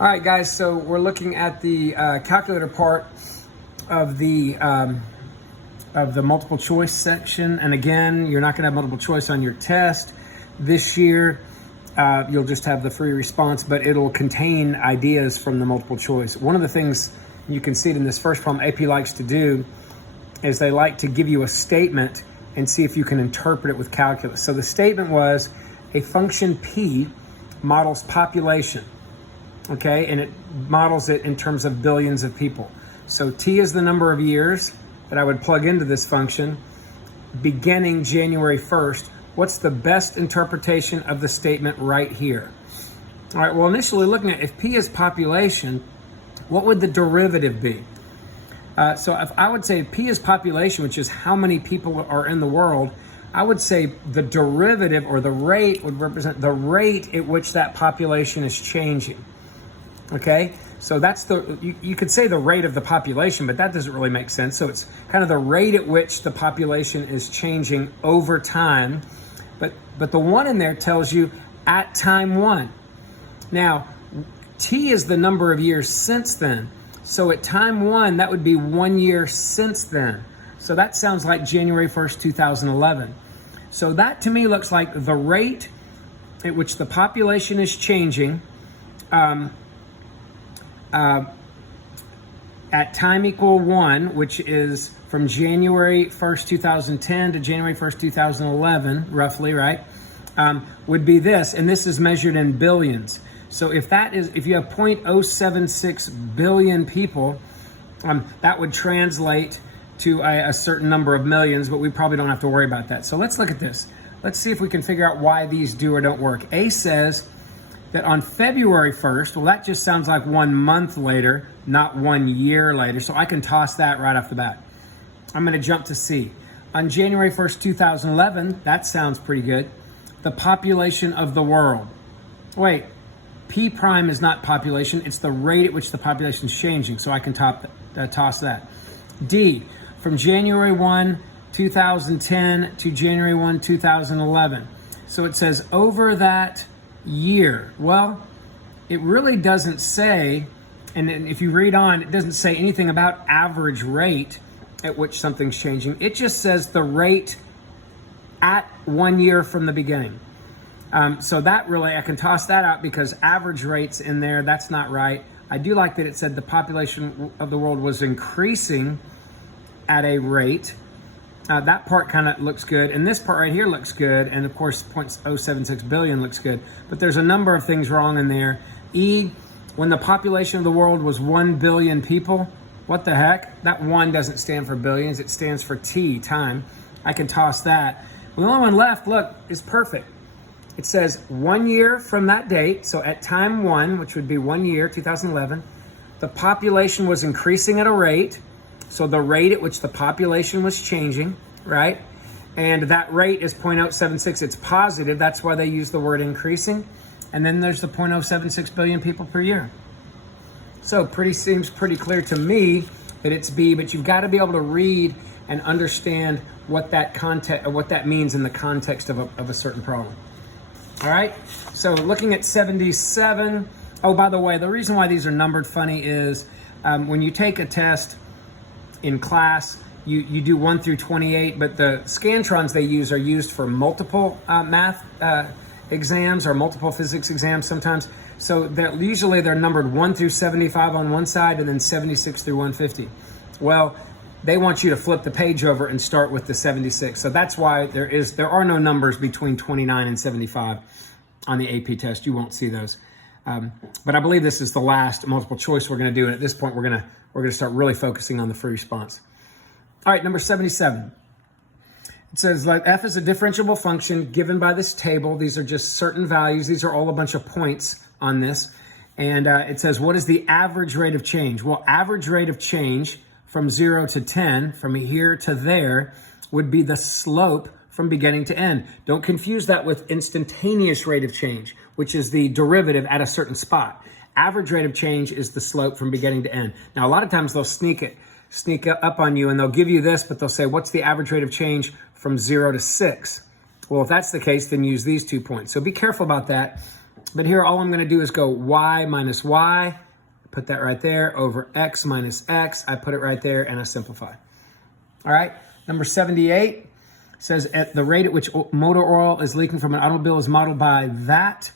All right, guys, so we're looking at the calculator part of the multiple choice section. And again, you're not gonna have multiple choice on your test this year. You'll just have the free response, but it'll contain ideas from the multiple choice. One of the things you can see it in this first problem AP likes to do is they like to give you a statement and see if you can interpret it with calculus. So the statement was a function P models population. Okay, and it models it in terms of billions of people. So T is the number of years that I would plug into this function beginning January 1st. What's the best interpretation of the statement right here? All right, well, initially looking at if P is population, what would the derivative be? So if I would say P is population, which is how many people are in the world, I would say the derivative or the rate would represent the rate at which that population is changing. Okay, so that's you could say the rate of the population, but that doesn't really make sense. So it's kind of the rate at which the population is changing over time. But the one in there tells you at time one. Now, T is the number of years since then. So at time one, that would be 1 year since then. So that sounds like January 1st, 2011. So that to me looks like the rate at which the population is changing at time equal 1, which is from January 1st, 2010 to January 1st, 2011, roughly, right, would be this, and this is measured in billions. So if you have 0.076 billion people, that would translate to a certain number of millions, but we probably don't have to worry about that. So let's look at this. Let's see if we can figure out why these do or don't work. A says that on February 1st, well, that just sounds like 1 month later, not 1 year later. So I can toss that right off the bat. I'm gonna jump to C. On January 1st, 2011, that sounds pretty good. The population of the world. Wait, P prime is not population, it's the rate at which the population is changing. So I can toss that. D, from January 1, 2010 to January 1, 2011. So it says over that year. Well, it really doesn't say, and if you read on, it doesn't say anything about average rate at which something's changing. It just says the rate at 1 year from the beginning. So that really, I can toss that out because average rate's in there. That's not right. I do like that it said the population of the world was increasing at a rate. That part kind of looks good, and this part right here looks good, and of course 0.076 billion looks good, but there's a number of things wrong in there. E, when the population of the world was 1 billion people, what the heck? That 1 doesn't stand for billions, it stands for T, time. I can toss that. The only one left, look, is perfect. It says 1 year from that date, so at time 1, which would be 1 year, 2011, the population was increasing at a rate. So the rate at which the population was changing, right? And that rate is 0.076. It's positive. That's why they use the word increasing. And then there's the 0.076 billion people per year. So seems pretty clear to me that it's B, but you've got to be able to read and understand what that means in the context of a certain problem. All right. So looking at 77. Oh, by the way, the reason why these are numbered funny is when you take a test in class, you do 1 through 28, but the Scantrons they use are used for multiple math exams or multiple physics exams sometimes. So usually they're numbered 1 through 75 on one side and then 76 through 150. Well, they want you to flip the page over and start with the 76. So that's why there are no numbers between 29 and 75 on the AP test. You won't see those. But I believe this is the last multiple choice we're going to do. And at this point, we're going to start really focusing on the free response. All right, number 77. It says like f is a differentiable function given by this table. These are just certain values. These are all a bunch of points on this. And it says, what is the average rate of change? Well, average rate of change from 0 to 10, from here to there, would be the slope from beginning to end. Don't confuse that with instantaneous rate of change, which is the derivative at a certain spot. Average rate of change is the slope from beginning to end. Now, a lot of times they'll sneak up on you and they'll give you this, but they'll say, what's the average rate of change from 0 to 6? Well, if that's the case, then use these 2 points. So be careful about that. But here, all I'm going to do is go y minus y, put that right there, over x minus x. I put it right there, and I simplify. All right, number 78 says at the rate at which motor oil is leaking from an automobile is modeled by that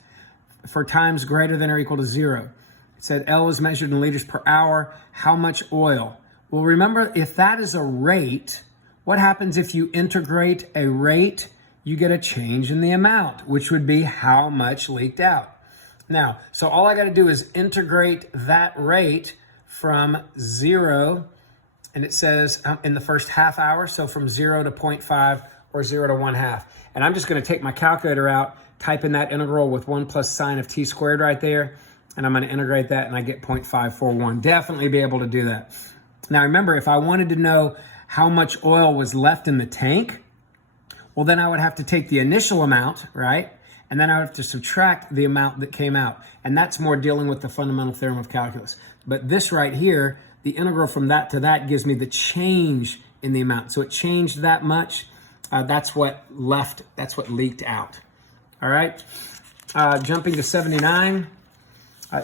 for times greater than or equal to 0. It said L is measured in liters per hour. How much oil? Well, remember, if that is a rate, what happens if you integrate a rate? You get a change in the amount, which would be how much leaked out. Now, so all I got to do is integrate that rate from 0, and it says in the first half hour, so from 0 to 0.5 or 0 to 1/2. And I'm just going to take my calculator out, type in that integral with 1 plus sine of t squared right there, and I'm going to integrate that, and I get 0.541. Definitely be able to do that. Now, remember, if I wanted to know how much oil was left in the tank, well, then I would have to take the initial amount, right? And then I would have to subtract the amount that came out. And that's more dealing with the fundamental theorem of calculus. But this right here, the integral from that to that gives me the change in the amount. So it changed that much. That's what left, that's what leaked out. All right, jumping to 79.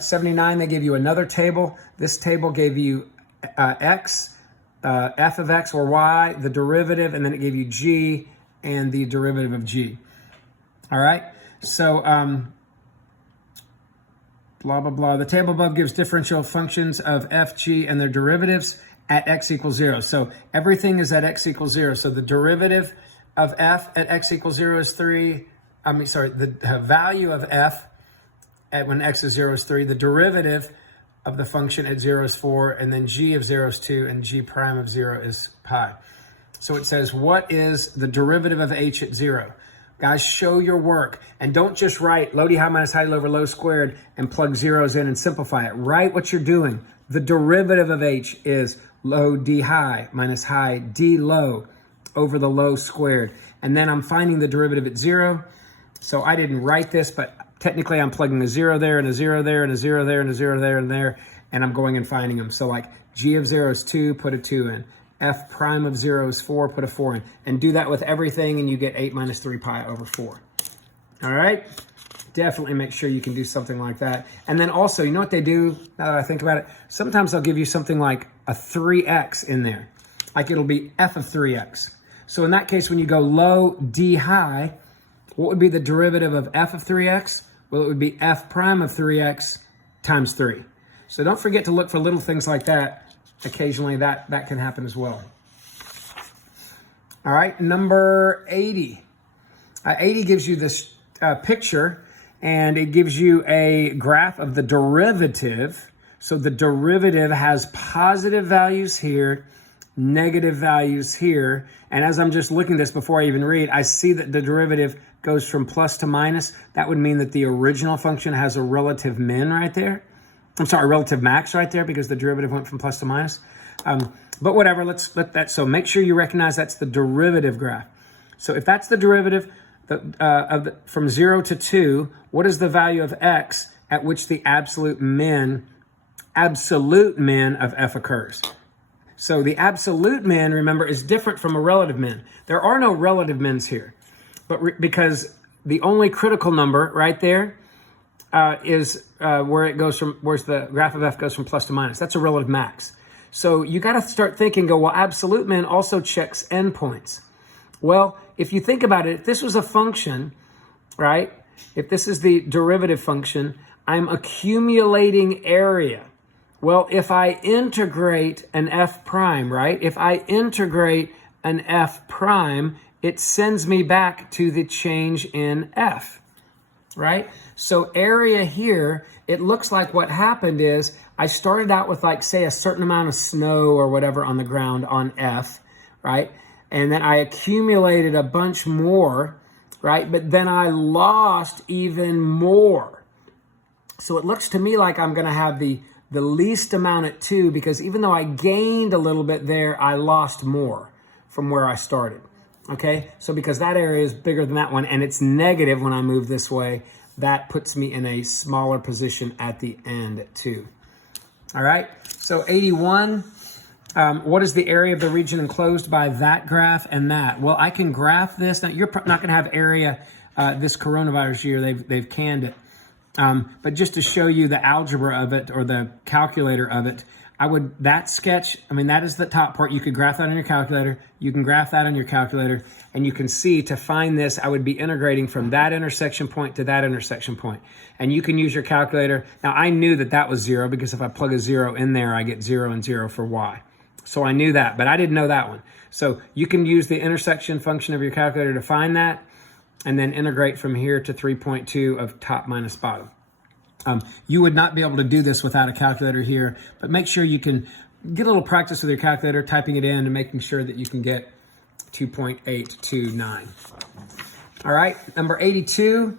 79, they gave you another table. This table gave you x, f of x or y, the derivative, and then it gave you g and the derivative of g. All right, so blah, blah, blah. The table above gives differential functions of f, g, and their derivatives at x equals 0. So everything is at x equals 0. So the derivative of f at x equals 0 is 3. The value of f at when x is 0 is 3. The derivative of the function at 0 is 4. And then g of 0 is 2. And g prime of 0 is pi. So it says, what is the derivative of h at 0? Guys, show your work. And don't just write low d high minus high over low squared and plug zeros in and simplify it. Write what you're doing. The derivative of h is low d high minus high d low over the low squared. And then I'm finding the derivative at 0. So I didn't write this, but technically I'm plugging a 0 there and a 0 there and a 0 there and a 0 there and there. And I'm going and finding them. So like g of 0 is 2, put a 2 in. F prime of 0 is 4, put a 4 in. And do that with everything, and you get 8 minus 3 pi over 4. All right? Definitely make sure you can do something like that. And then also, you know what they do, now that I think about it? Sometimes they'll give you something like a 3x in there. Like it'll be f of 3x. So in that case, when you go low d high, what would be the derivative of f of 3x? Well, it would be f prime of 3x times 3. So don't forget to look for little things like that. Occasionally that can happen as well. All right, number 80. 80 gives you this picture, and it gives you a graph of the derivative. So the derivative has positive values here, negative values here. And as I'm just looking at this before I even read, I see that the derivative goes from plus to minus. That would mean that the original function has a relative min right there. I'm sorry, relative max right there, because the derivative went from plus to minus. But whatever, let's let that. So make sure you recognize that's the derivative graph. So if that's the derivative from 0 to 2, what is the value of x at which the absolute min of f occurs? So the absolute min, remember, is different from a relative min. There are no relative mins here, but because the only critical number right there is where it goes from, where's the graph of f goes from plus to minus. That's a relative max. So you got to start thinking, well, absolute min also checks endpoints. Well, if you think about it, if this was a function, right? If this is the derivative function, I'm accumulating area. Well, if I integrate an f prime, right? If I integrate an f prime, it sends me back to the change in f, right? So area here, it looks like what happened is I started out with, like, say, a certain amount of snow or whatever on the ground on F, right? And then I accumulated a bunch more, right? But then I lost even more. So it looks to me like I'm going to have the least amount at 2, because even though I gained a little bit there, I lost more from where I started, okay? So because that area is bigger than that one, and it's negative when I move this way, that puts me in a smaller position at the end too. All right, so 81, what is the area of the region enclosed by that graph and that? Well, I can graph this. Now, you're not going to have area this coronavirus year. They've canned it. But just to show you the algebra of it or the calculator of it, that sketch, that is the top part. You could graph that on your calculator. You can graph that on your calculator, and you can see to find this, I would be integrating from that intersection point to that intersection point. And you can use your calculator. Now, I knew that was 0 because if I plug a 0 in there, I get 0 and 0 for y. So I knew that, but I didn't know that one. So you can use the intersection function of your calculator to find that, and then integrate from here to 3.2 of top minus bottom. You would not be able to do this without a calculator here, but make sure you can get a little practice with your calculator, typing it in and making sure that you can get 2.829. All right, number 82,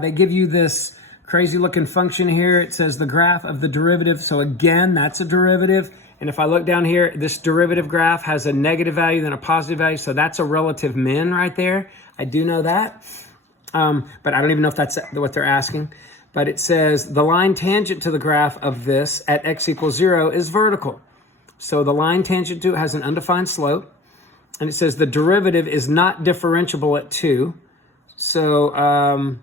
they give you this crazy looking function here. It says the graph of the derivative. So again, that's a derivative. And if I look down here, this derivative graph has a negative value, then a positive value. So that's a relative min right there. I do know that, but I don't even know if that's what they're asking. But it says the line tangent to the graph of this at x equals 0 is vertical. So the line tangent to it has an undefined slope. And it says the derivative is not differentiable at 2. So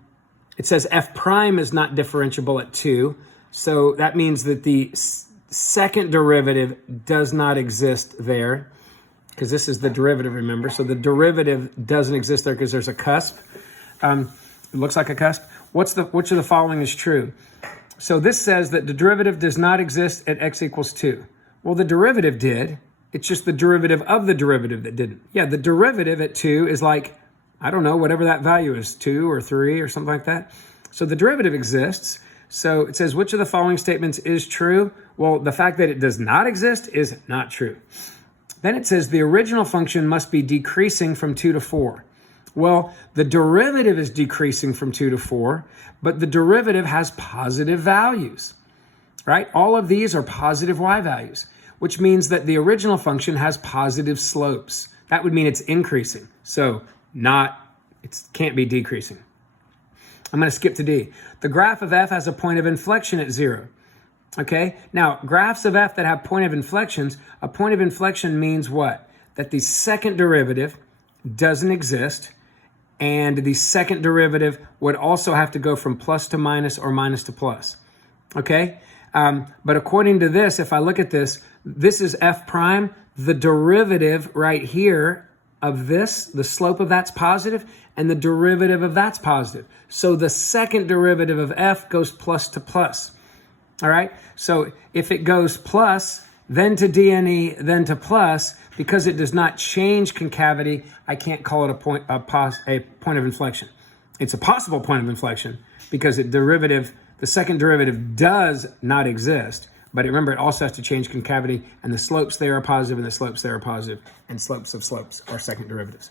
it says f prime is not differentiable at 2. So that means that the second derivative does not exist there, because this is the derivative, remember? So the derivative doesn't exist there because there's a cusp. It looks like a cusp. Which of the following is true? So this says that the derivative does not exist at x equals 2. Well, the derivative did. It's just the derivative of the derivative that didn't. Yeah, the derivative at 2 is like, I don't know, whatever that value is, 2 or 3 or something like that. So the derivative exists. So it says, which of the following statements is true? Well, the fact that it does not exist is not true. Then it says the original function must be decreasing from 2 to 4. Well, the derivative is decreasing from 2 to 4, but the derivative has positive values, right? All of these are positive y values, which means that the original function has positive slopes. That would mean it's increasing. So it can't be decreasing. I'm going to skip to D. The graph of f has a point of inflection at 0. Okay, now graphs of f that have point of inflections, a point of inflection means what? That the second derivative doesn't exist, and the second derivative would also have to go from plus to minus or minus to plus. Okay, but according to this, if I look at this, this is f prime. The derivative right here of this, the slope of that's positive, and the derivative of that's positive. So the second derivative of f goes plus to plus. All right, so if it goes plus, then to DNE, then to plus, because it does not change concavity, I can't call it a point of inflection. It's a possible point of inflection because the second derivative does not exist. But remember, it also has to change concavity, and the slopes there are positive, and the slopes there are positive, and slopes of slopes are second derivatives.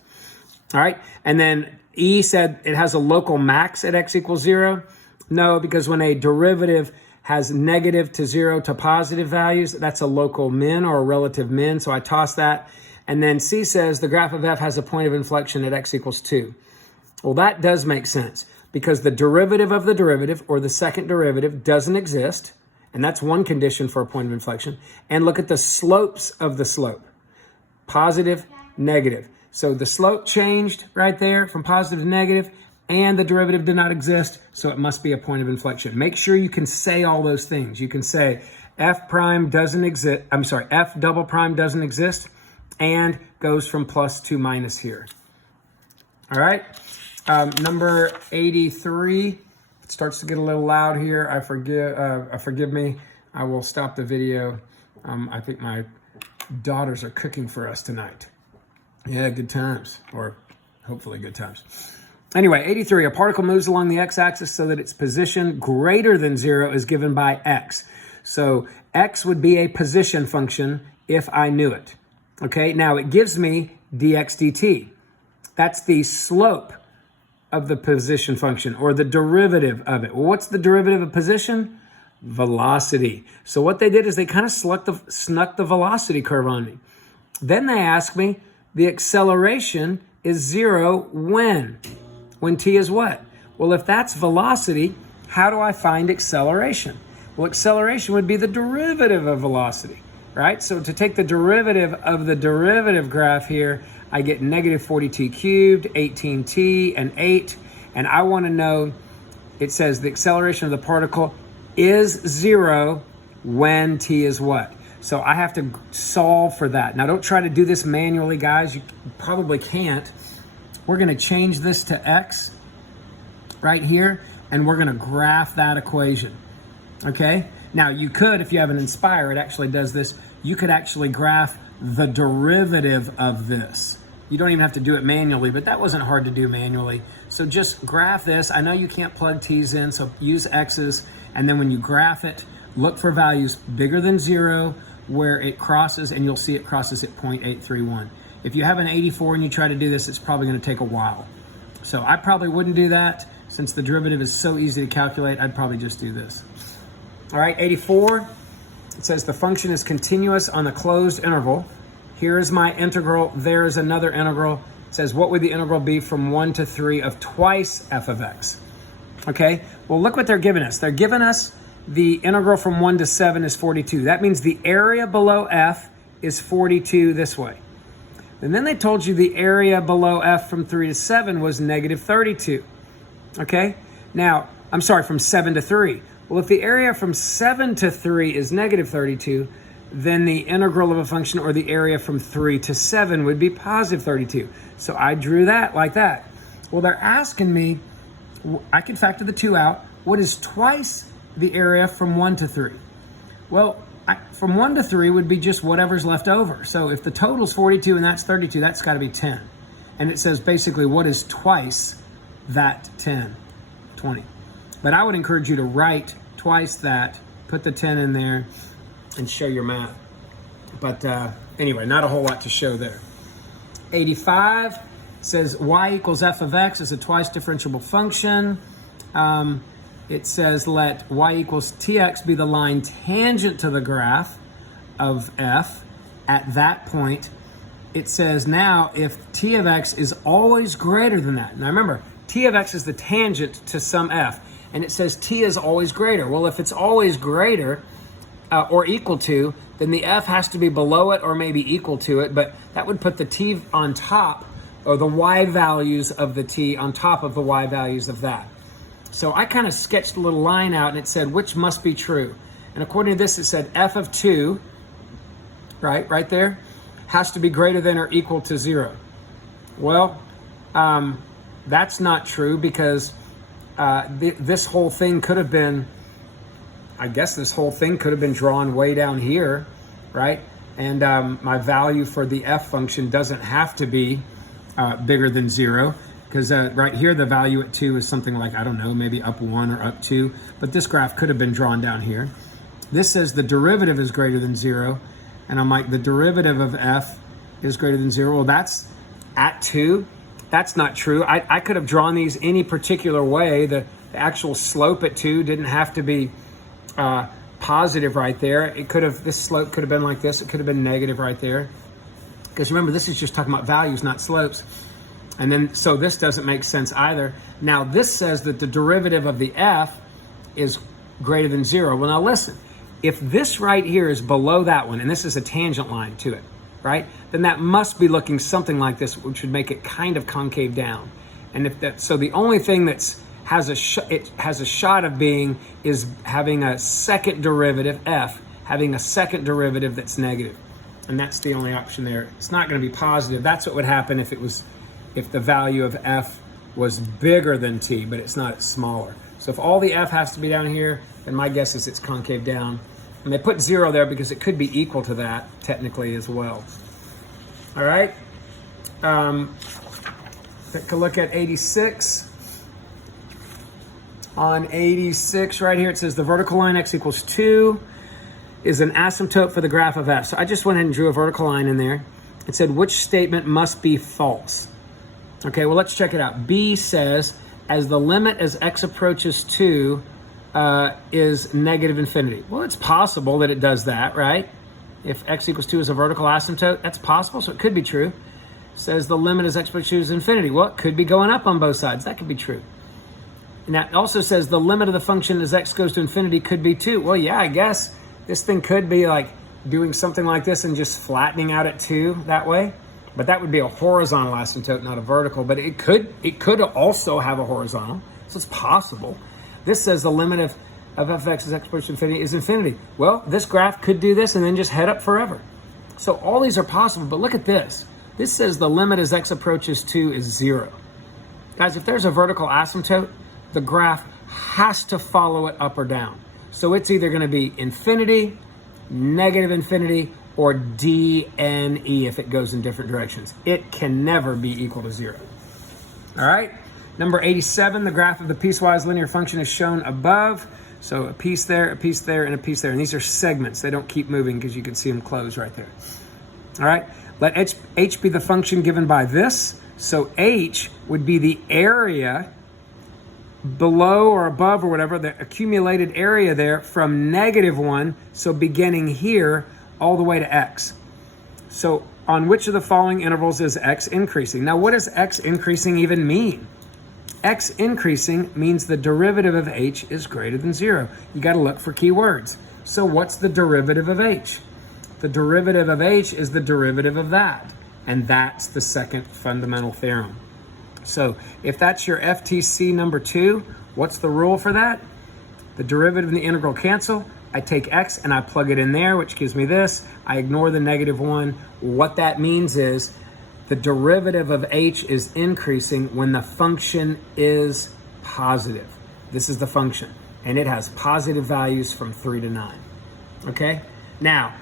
All right, and then E said it has a local max at x equals 0. No, because when a derivative has negative to 0 to positive values, that's a local min or a relative min, so I toss that. And then C says the graph of f has a point of inflection at x equals 2. Well, that does make sense, because the derivative of the derivative, or the second derivative, doesn't exist, and that's one condition for a point of inflection. And look at the slopes of the slope. Positive, negative. So the slope changed right there from positive to negative, and the derivative did not exist, so it must be a point of inflection. Make sure you can say all those things. You can say f prime doesn't exist, f double prime doesn't exist, and goes from plus to minus here. All right, number 83. It starts to get a little loud here. Forgive me. I will stop the video. I think my daughters are cooking for us tonight. Yeah, good times, or hopefully good times. Anyway, 83, a particle moves along the x-axis so that its position greater than 0 is given by x. So x would be a position function if I knew it. Okay, now it gives me dx dt. That's the slope of the position function, or the derivative of it. Well, what's the derivative of position? Velocity. So what they did is they kind of snuck the velocity curve on me. Then they asked me, the acceleration is 0 when? When t is what? Well, if that's velocity, how do I find acceleration? Well, acceleration would be the derivative of velocity, right? So to take the derivative of the derivative graph here, I get negative 40t cubed, 18t, and 8. And I want to know it says the acceleration of the particle is 0 when t is what? So I have to solve for that. Now don't try to do this manually, guys. You probably can't. We're going to change this to x right here, and we're going to graph that equation. Okay? Now you could, if you have an Inspire, it actually does this. You could actually graph the derivative of this. You don't even have to do it manually, but that wasn't hard to do manually. So just graph this. I know you can't plug t's in, so use x's, and then when you graph it, look for values bigger than 0 where it crosses, and you'll see it crosses at 0.831. If you have an 84 and you try to do this, it's probably going to take a while. So I probably wouldn't do that. Since the derivative is so easy to calculate, I'd probably just do this. All right, 84, it says the function is continuous on a closed interval. Here is my integral, there is another integral. It says what would the integral be from 1 to 3 of twice f of x? Okay, well look what they're giving us. They're giving us the integral from 1 to 7 is 42. That means the area below f is 42 this way. And then they told you the area below f from 3 to 7 was negative 32. Okay? Now, I'm sorry, from 7 to 3. Well, if the area from 7 to 3 is negative 32, then the integral of a function, or the area from 3 to 7, would be positive 32. So I drew that like that. Well, they're asking me, I can factor the 2 out. What is twice the area from 1 to 3? Well, from 1 to 3 would be just whatever's left over. So if the total's 42 and that's 32, that's got to be 10. And it says basically what is twice that 10? 20. But I would encourage you to write twice that, put the 10 in there, and show your math. But anyway, not a whole lot to show there. 85 says y equals f of x is a twice differentiable function. It says let y equals tx be the line tangent to the graph of f at that point. It says now if t of x is always greater than that. Now remember, t of x is the tangent to some f, and it says t is always greater. Well, if it's always greater or equal to, then the f has to be below it or maybe equal to it, but that would put the t on top, or the y values of the t on top of the y values of that. So I kind of sketched a little line out, and it said which must be true. And according to this, it said f of 2, right there, has to be greater than or equal to 0. Well, that's not true, because this whole thing could have been, I guess this whole thing could have been drawn way down here, right? And my value for the f function doesn't have to be bigger than 0. Because right here, the value at 2 is something like, I don't know, maybe up 1 or up 2. But this graph could have been drawn down here. This says the derivative is greater than 0. And I'm like, the derivative of f is greater than 0. Well, that's at 2. That's not true. I could have drawn these any particular way. The actual slope at 2 didn't have to be positive right there. It could have, this slope could have been like this. It could have been negative right there. Because remember, this is just talking about values, not slopes. And then, so this doesn't make sense either. Now, this says that the derivative of the f is greater than 0. Well, now listen, if this right here is below that one, and this is a tangent line to it, right? Then that must be looking something like this, which would make it kind of concave down. And if that, so the only thing that's it has a shot of being is having a second derivative, f, having a second derivative that's negative. And that's the only option there. It's not going to be positive. That's what would happen if the value of f was bigger than t, but it's not, it's smaller. So if all the f has to be down here, then my guess is it's concave down. And they put 0 there because it could be equal to that technically as well. All right. Take a look at 86. On 86 right here, it says the vertical line x equals 2 is an asymptote for the graph of f. So I just went ahead and drew a vertical line in there. It said which statement must be false. Okay, well, let's check it out. B says, as the limit as x approaches 2 is negative infinity. Well, it's possible that it does that, right? If x equals 2 is a vertical asymptote, that's possible, so it could be true. It says the limit as x approaches 2 is infinity. Well, it could be going up on both sides. That could be true. And that also says the limit of the function as x goes to infinity could be 2. Well, yeah, I guess this thing could be like doing something like this and just flattening out at 2 that way. But that would be a horizontal asymptote, not a vertical. But it could also have a horizontal, so it's possible. this says the limit of f of x is x approaches infinity is infinity. Well, this graph could do this and then just head up forever. So all these are possible, but look at this. This says the limit as x approaches 2 is 0. Guys, if there's a vertical asymptote, the graph has to follow it up or down. So it's either going to be infinity, negative infinity, or DNE if it goes in different directions. It can never be equal to 0. All right? Number 87, the graph of the piecewise linear function is shown above. So a piece there, a piece there, and a piece there. And these are segments. They don't keep moving because you can see them close right there. All right? Let h be the function given by this. So h would be the area below or above or whatever, the accumulated area there from -1, so beginning here all the way to x. So on which of the following intervals is x increasing? Now, what does x increasing even mean? X increasing means the derivative of h is greater than 0. You got to look for keywords. So what's the derivative of h? The derivative of h is the derivative of that. And that's the second fundamental theorem. So if that's your FTC number 2, what's the rule for that? The derivative and the integral cancel. I take x and I plug it in there, which gives me this. I ignore the -1. What that means is the derivative of h is increasing when the function is positive. This is the function, and it has positive values from 3 to 9. Okay? Now,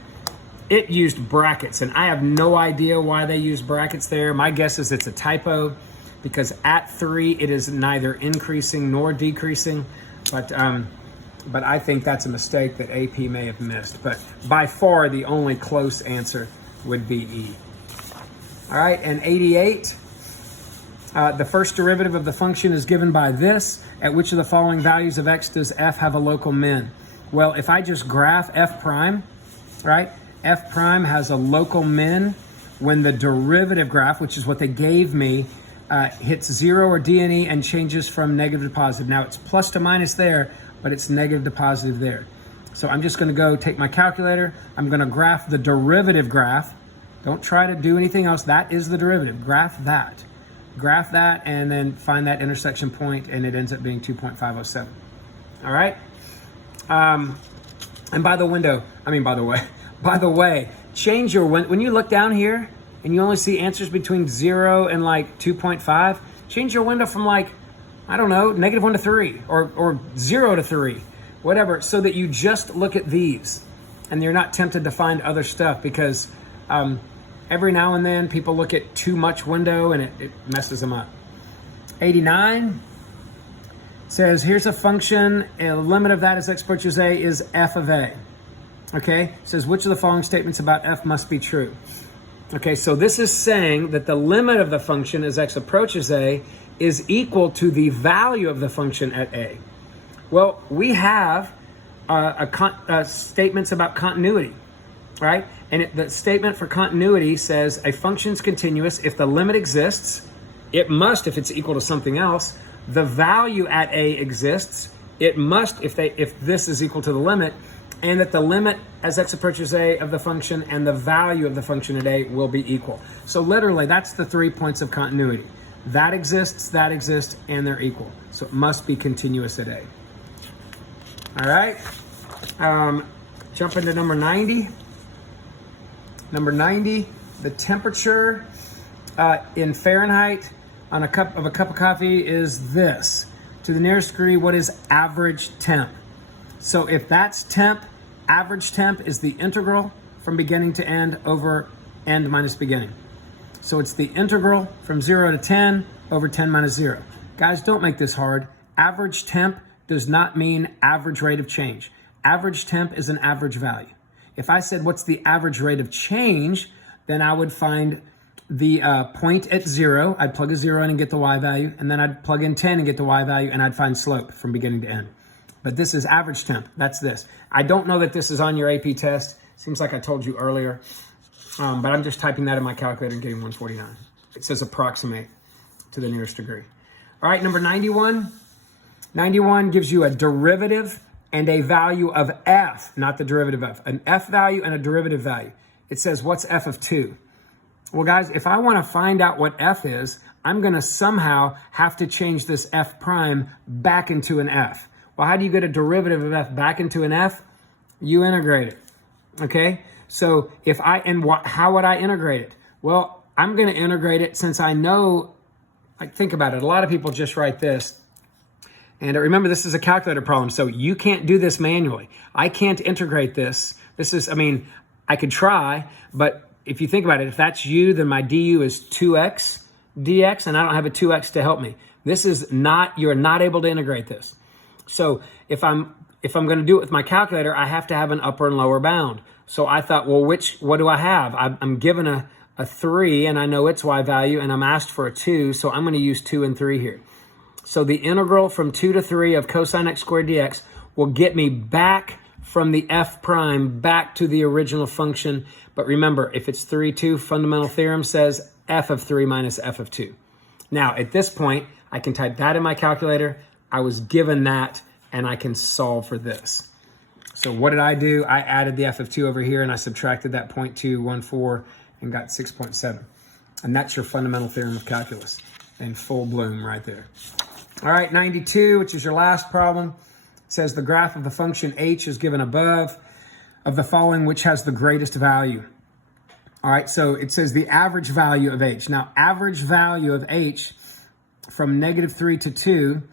it used brackets, and I have no idea why they use brackets there. My guess is it's a typo, because at 3 it is neither increasing nor decreasing, but I think that's a mistake that AP may have missed. But by far the only close answer would be E. All right, and 88, the first derivative of the function is given by this. At which of the following values of x does f have a local min? Well, if I just graph f prime, right, f prime has a local min when the derivative graph, which is what they gave me, hits 0 or DNE and changes from negative to positive. Now it's plus to minus there, but it's negative to positive there. So I'm just going to go take my calculator. I'm going to graph the derivative graph. Don't try to do anything else. That is the derivative. Graph that. Graph that and then find that intersection point, and it ends up being 2.507. All right? And by the way, change your, when you look down here and you only see answers between 0 and like 2.5, change your window from like, I don't know, -1 to 3 or 0 to 3, whatever, so that you just look at these and you're not tempted to find other stuff, because every now and then people look at too much window and it messes them up. 89 says, here's a function, and the limit of that as x approaches a is f of a. Okay, it says which of the following statements about f must be true? Okay, so this is saying that the limit of the function as x approaches a is equal to the value of the function at a. Well, we have statements about continuity, right? And the statement for continuity says a function's continuous if the limit exists. It must if it's equal to something else. The value at a exists. It must if this is equal to the limit, and that the limit as x approaches a of the function and the value of the function at a will be equal. So literally, that's the 3 points of continuity. That exists, and they're equal. So it must be continuous at a. All right. Jump into number 90. Number 90, the temperature in Fahrenheit on a cup of coffee is this. To the nearest degree, what is average temp? So if that's temp, average temp is the integral from beginning to end over end minus beginning. So it's the integral from 0 to 10 over 10 minus 0. Guys, don't make this hard. Average temp does not mean average rate of change. Average temp is an average value. If I said what's the average rate of change, then I would find the point at 0. I'd plug a 0 in and get the y value, and then I'd plug in 10 and get the y value, and I'd find slope from beginning to end. But this is average temp. That's this. I don't know that this is on your AP test. Seems like I told you earlier. But I'm just typing that in my calculator and getting 149. It says approximate to the nearest degree. All right, number 91. 91 gives you a derivative and a value of f, not the derivative of. An f value and a derivative value. It says, what's f of 2? Well, guys, if I want to find out what f is, I'm going to somehow have to change this f prime back into an f. Well, Well, how do you get a derivative of f back into an f? You integrate it, okay? So how would I integrate it? Well, I'm gonna integrate it since I know, like, think about it. A lot of people just write this. And remember, this is a calculator problem, so you can't do this manually. I can't integrate this. I could try, but if you think about it, if that's u, then my du is 2x dx, and I don't have a 2x to help me. You're not able to integrate this. So if I'm going to do it with my calculator, I have to have an upper and lower bound. So I thought, well, what do I have? I'm given a 3, and I know its y value, and I'm asked for a 2, so I'm going to use 2 and 3 here. So the integral from 2 to 3 of cosine x squared dx will get me back from the f prime back to the original function. But remember, if it's 3, 2, fundamental theorem says f of 3 minus f of 2. Now, at this point, I can type that in my calculator. I was given that, and I can solve for this. So what did I do? I added the f of 2 over here, and I subtracted that 0.214 and got 6.7. And that's your fundamental theorem of calculus in full bloom right there. All right, 92, which is your last problem, says the graph of the function h is given above of the following which has the greatest value. All right, so it says the average value of h. Now, average value of h from -3 to 2,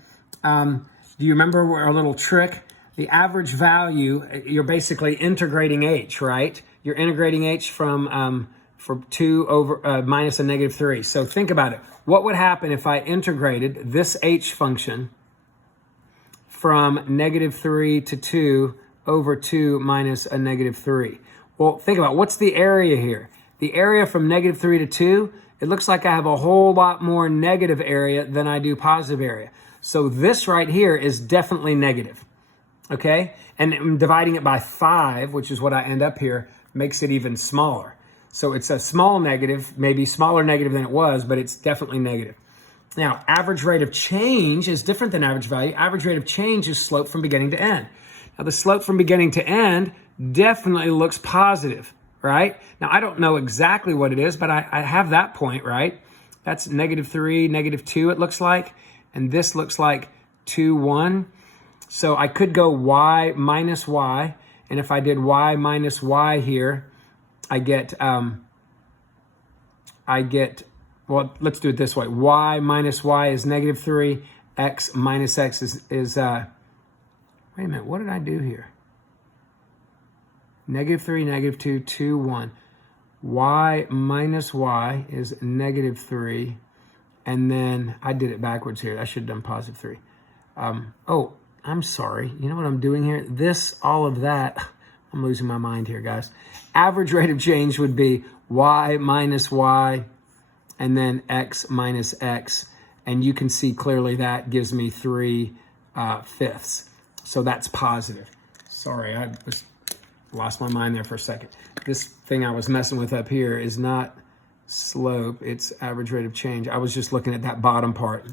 do you remember our little trick? The average value, you're basically integrating h, right? You're integrating h from 2 over minus a -3. So think about it. What would happen if I integrated this h function from -3 to 2 over 2 minus a -3? Well, think about what's the area here? The area from -3 to 2, it looks like I have a whole lot more negative area than I do positive area. So this right here is definitely negative, okay? And I'm dividing it by 5, which is what I end up here, makes it even smaller. So it's a small negative, maybe smaller negative than it was, but it's definitely negative. Now, average rate of change is different than average value. Average rate of change is slope from beginning to end. Now, the slope from beginning to end definitely looks positive, right? Now, I don't know exactly what it is, but I have that point, right? That's -3, -2, it looks like. And this looks like 2, 1. So I could go y minus y. And if I did y minus y here, I get, well, let's do it this way. Y minus y is -3. X minus x is wait a minute, what did I do here? -3, -2, 2, 1. Y minus y is -3. And then I did it backwards here. I should have done +3. Oh, I'm sorry. You know what I'm doing here? All of that, I'm losing my mind here, guys. Average rate of change would be y minus y, and then x minus x. And you can see clearly that gives me 3/5. So that's positive. Sorry, I lost my mind there for a second. This thing I was messing with up here is not slope, it's average rate of change. I was just looking at that bottom part.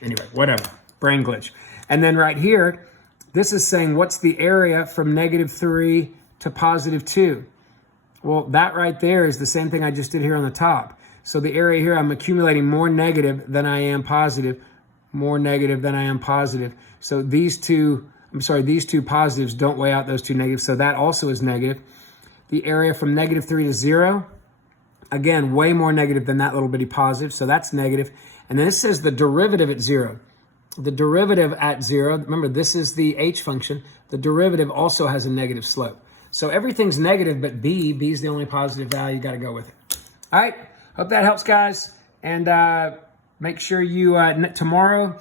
Anyway, whatever, brain glitch. And then right here, this is saying what's the area from -3 to +2? Well, that right there is the same thing I just did here on the top. So the area here, I'm accumulating more negative than I am positive, more negative than I am positive. So these two positives don't weigh out those two negatives, so that also is negative. The area from -3 to 0, again, way more negative than that little bitty positive, so that's negative. And then it says the derivative at 0. The derivative at 0, remember this is the h function, the derivative also has a negative slope. So everything's negative but b is the only positive value, you gotta go with it. All right, hope that helps, guys. And make sure you, tomorrow,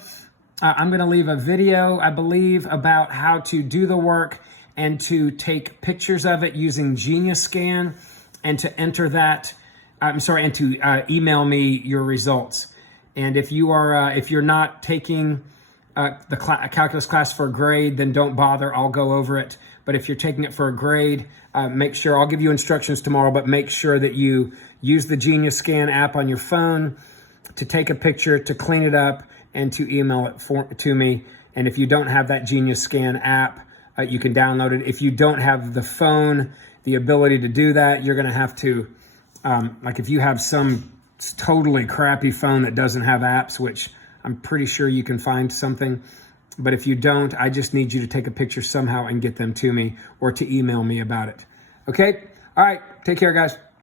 I'm gonna leave a video, I believe, about how to do the work and to take pictures of it using Genius Scan and to enter that, and to email me your results. And if you're not taking the calculus class for a grade, then don't bother, I'll go over it. But if you're taking it for a grade, make sure, I'll give you instructions tomorrow, but make sure that you use the Genius Scan app on your phone to take a picture, to clean it up, and to email it to me. And if you don't have that Genius Scan app, you can download it. If you don't have the phone, the ability to do that, you're gonna have to, like if you have some totally crappy phone that doesn't have apps, which I'm pretty sure you can find something, But if you don't, I just need you to take a picture somehow and get them to me or to email me about it. Okay? All right. Take care, guys.